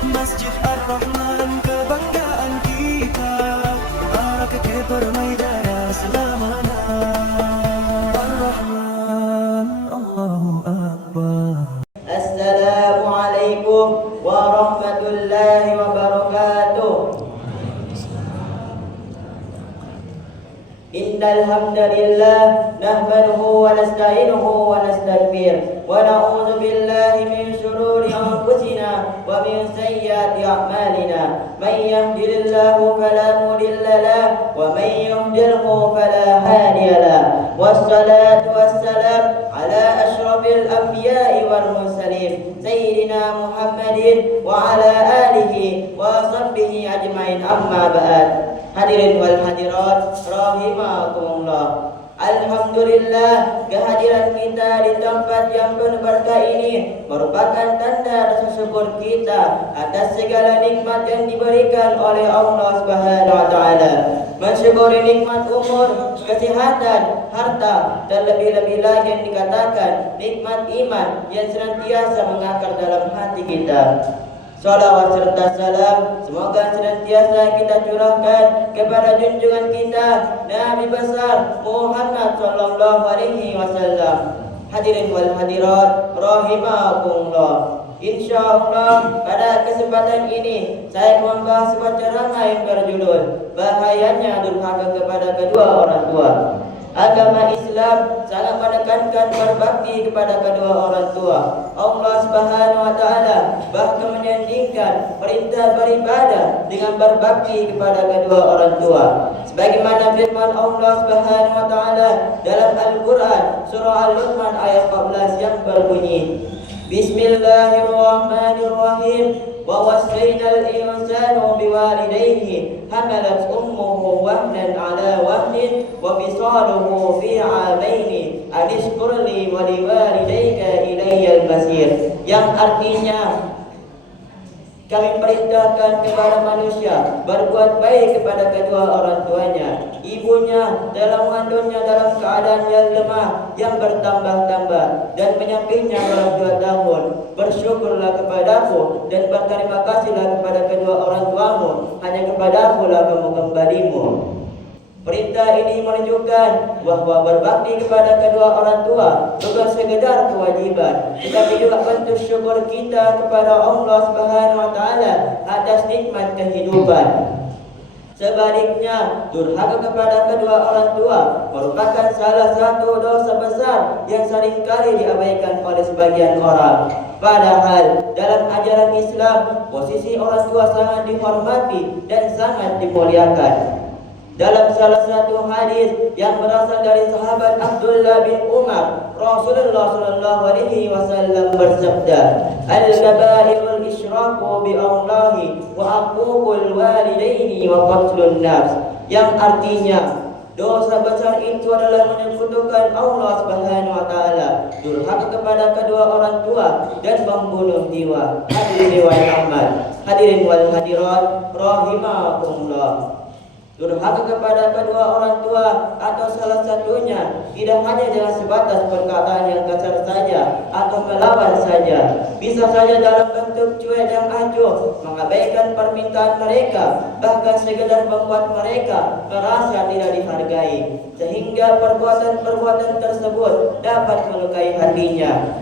Masjid Ar-Rahman kebanggaan kita, arah ke permainan selamanya. Ar-Rahman, Allahu Akbar. Assalamualaikum warahmatullahi wabarakatuh. Innal hamdalillah nahmaduhu wa nasta'inuhu wa nastaghfir wa na'udzu billahi min shururi anfusina wa min sayyiati a'malina. May yahdihillahu fala mudilla lahu wa may yudlilhu fala hadiya lahu. Wassalatu wassalam ala asyrafil anbiya'i wal mursalin sayyidina Muhammadin wa ala alihi wa sahbihi ajmain, amma ba'd. Hadirin wal hadirat rahimakumullah. Alhamdulillah, kehadiran kita di tempat yang penuh berkah ini merupakan tanda rasa syukur kita atas segala nikmat yang diberikan oleh Allah Subhanahu wa taala. Mensyukuri nikmat umur, kesehatan, harta, terlebih-lebih lagi yang dikatakan nikmat iman yang senantiasa mengakar dalam hati kita. Salawat serta salam semoga senantiasa kita curahkan kepada junjungan kita Nabi besar Muhammad sallallahu alaihi wasallam. Hadirin wal hadirat rahimakumullah. Insyaallah pada kesempatan ini saya akan membahas sebuah ceramah yang berjudul bahayanya durhaka kepada kedua orang tua. Agama Islam sangat menekankan berbakti kepada kedua orang tua. Allah Subhanahu wa taala bahkan menyandingkan perintah beribadah dengan berbakti kepada kedua orang tua. Sebagaimana firman Allah Subhanahu wa taala dalam Al-Qur'an surah Al-Luqman ayat 14 yang berbunyi, Bismillahirrahmanirrahim. Wa wasainal insana biwalidayhi hamalat ummuhu wahnan ala wahnin wa fisaluhu fi 'amaini an ishkur li wa liwalidayka ilayyal masir. Yang artinya kami perintahkan kepada manusia berbuat baik kepada kedua orang tuanya. Ibunya dalam mengandungnya dalam keadaan yang lemah, yang bertambah-tambah, dan menyapihnya dalam 2 tahun. Bersyukurlah kepadaku dan berterima kasihlah kepada kedua orang tuamu. Hanya kepadaku lah kamu kembalimu. Perintah ini menunjukkan bahwa berbakti kepada kedua orang tua bukan sekedar kewajiban, tetapi juga bentuk syukur kita kepada Allah Subhanahu wa taala atas nikmat kehidupan. Sebaliknya, durhaka kepada kedua orang tua merupakan salah satu dosa besar yang seringkali diabaikan oleh sebagian orang. Padahal dalam ajaran Islam, posisi orang tua sangat dihormati dan sangat dimuliakan. Dalam salah satu hadis yang berasal dari sahabat Abdullah bin Umar, Rasulullah sallallahu alaihi wasallam bersabda, "Al-kaba'irul isyraku bi Allahi wa aququl walidaini wa qatlun nafs." Yang artinya dosa besar itu adalah menyekutukan Allah Subhanahu wa taala, durhaka kepada kedua orang tua dan membunuh jiwa. Hadirin riwayat Ahmad. Hadirin wal hadirat rahimakumullah. Durhaka kepada kedua orang tua atau salah satunya tidak hanya dengan sebatas perkataan yang kasar saja atau melawan saja. Bisa saja dalam bentuk cuek dan acuh, mengabaikan permintaan mereka, bahkan sekedar membuat mereka merasa tidak dihargai, sehingga perbuatan-perbuatan tersebut dapat melukai hatinya.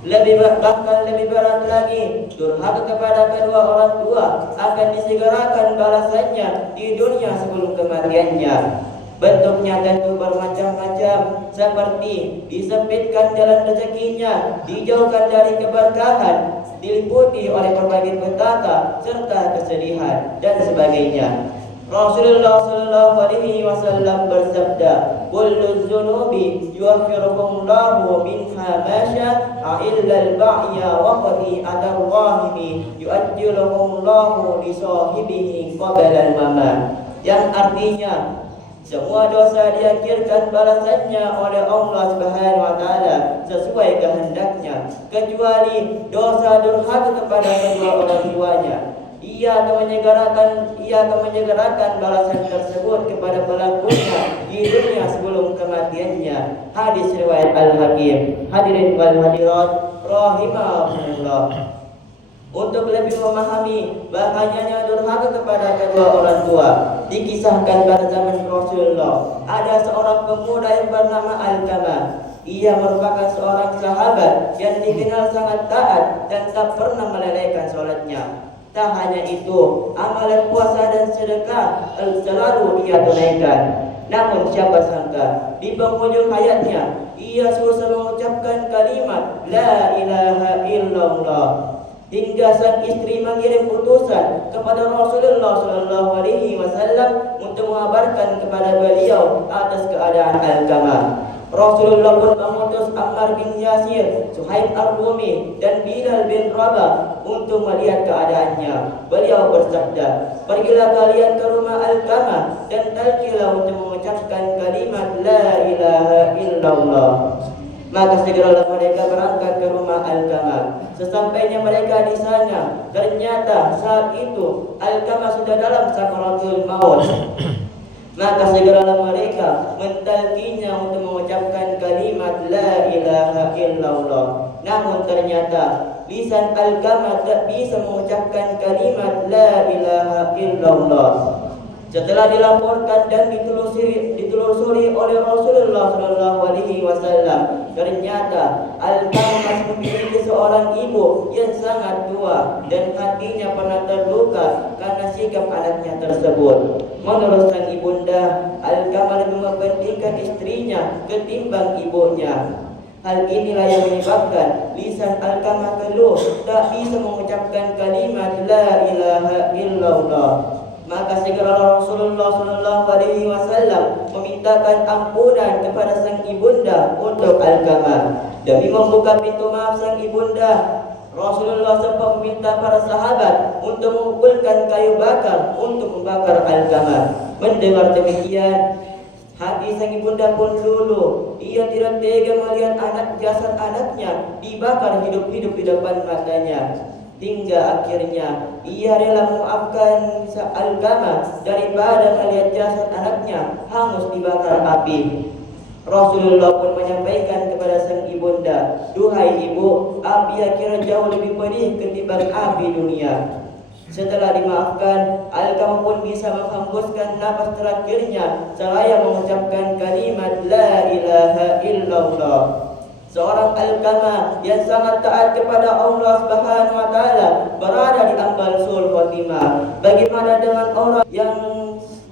Bahkan lebih berat lagi, durhaka kepada kedua orang tua akan disegerakan balasannya di dunia sebelum kematiannya. Bentuknya tentu bermacam-macam, seperti disempitkan jalan rezekinya, dijauhkan dari keberkahan, diliputi oleh berbagai petaka serta kesedihan dan sebagainya. Rasulullah sallallahu alaihi wasallam bersabda, "Kullu dzunubi yughfiruhullahu minha ma syaa illa al-ba'ya wa qati'atar rahimi yu'ajjiluhullahu li sahibihi qabla al-mamat." Yang artinya semua dosa diakhirkan balasannya oleh Allah Subhanahu wa taala sesuai kehendaknya, kecuali dosa durhaka kepada kedua orang tuanya. Ia akan menyegerakan balasan tersebut kepada pelakunya di dunia sebelum kematiannya. Hadis riwayat Al-Hakim. Hadirin wal hadirat rahimahumullah. Untuk lebih memahami bahayanya durhaka kepada kedua orang tua, dikisahkan pada zaman Rasulullah ada seorang pemuda yang bernama Alqamah. Ia merupakan seorang sahabat yang dikenal sangat taat dan tak pernah melelehkan sholatnya. Tak hanya itu, amalan puasa dan sedekah selalu dia tunaikan. Namun siapa sangka di penghujung hayatnya ia susah mengucapkan kalimat La ilaha illallah, hingga sang istri mengirim utusan kepada Rasulullah SAW untuk mengabarkan kepada beliau atas keadaan Alqamah. Rasulullah pun mengutus Ammar bin Yasir, Suhaib Ar-Rumi dan Bilal bin Rabah untuk melihat keadaannya. Beliau bersabda, "Pergilah kalian ke rumah Alqamah dan talqilah untuk mengucapkan kalimat La ilaha illallah." Maka segeralah mereka berangkat ke rumah Alqamah. Sesampainya mereka di sana, ternyata saat itu Alqamah sudah dalam sakaratul maut. Maka segeralah mereka mentalkinya untuk mengucapkan kalimat La ilaha illallah. Namun ternyata lisan Alqamah tak bisa mengucapkan kalimat La ilaha illallah. Setelah dilaporkan dan ditelusuri oleh Rasulullah SAW, ternyata Alqamah memiliki seorang ibu yang sangat tua dan hatinya pernah terluka karena sikap anaknya tersebut. Menurut sang ibunda, Alqamah lebih mementingkan istrinya ketimbang ibunya. Hal inilah yang menyebabkan lisan Alqamah keluh tak bisa mengucapkan kalimat La ilaha illallah. Maka segera Rasulullah SAW memintakan ampunan kepada sang ibunda untuk Alqamah. Demi membuka pintu maaf sang ibunda, Rasulullah sempat meminta para sahabat untuk mengumpulkan kayu bakar untuk membakar Alqamah. Mendengar demikian, hati sang ibunda pun luluh. Ia tidak tega melihat jasad anaknya dibakar hidup-hidup di depan matanya. Hingga akhirnya ia rela memaafkan Alqamah daripada melihat jasad anaknya hangus dibakar api. Rasulullah pun menyampaikan kepada sang ibunda, "Duhai ibu, api akhirat jauh lebih pedih ketimbang api dunia." Setelah dimaafkan, Alqamah pun bisa menghembuskan nafas terakhirnya seraya mengucapkan kalimat La ilaha illallah. Seorang Alqamah yang sangat taat kepada Allah Subhanahu wa taala berada di ambal sul khotimah. Bagaimana dengan orang yang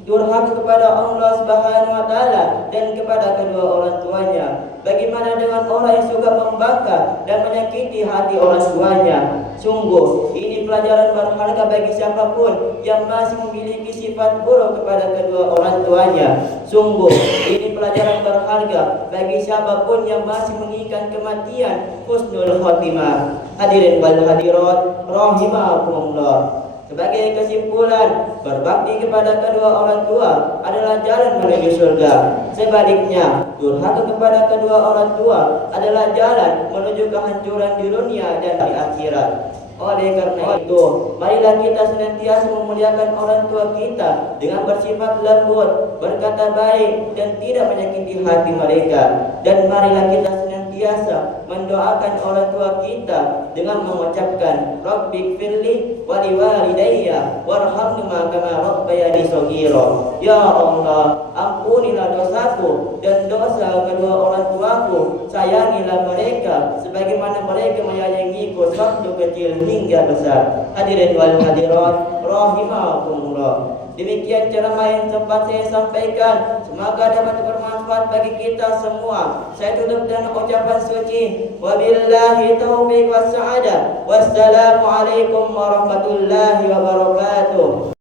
durhaka kepada Allah Subhanahu wa taala dan kepada kedua orang tuanya? Bagaimana dengan orang yang suka membangkang dan menyakiti hati orang tuanya? Sungguh ini pelajaran berharga bagi siapapun yang masih memiliki sifat buruk kepada kedua orang tuanya. Sungguh ini pelajaran berharga bagi siapapun yang masih menginginkan kematian husnul khotimah. Hadirin wal hadirat rahimakumullah. Sebagai kesimpulan, berbakti kepada kedua orang tua adalah jalan menuju surga. Sebaliknya, durhaka kepada kedua orang tua adalah jalan menuju kehancuran di dunia dan di akhirat. Oleh karena itu, marilah kita senantiasa memuliakan orang tua kita dengan bersifat lembut, berkata baik, dan tidak menyakiti hati mereka. Dan marilah kita senantiasa mendoakan orang tua kita dengan mengucapkan Rabbighfirli wa liwalidayya warhamhuma kama rabbayani shaghira. Ya Allah, ampunilah dosaku dan dosa kedua orang tuaku. Sayangilah mereka sebagaimana mereka menyayangiku waktu kecil hingga besar. Hadirin wal hadirat rahimakumullah. Demikian ceramah yang sempat saya sampaikan. Semoga dapat bermanfaat bagi kita semua. Saya tutup dengan ucapan suci. Wabillahi taufiq was sa'adah. Wassalamualaikum warahmatullahi wabarakatuh.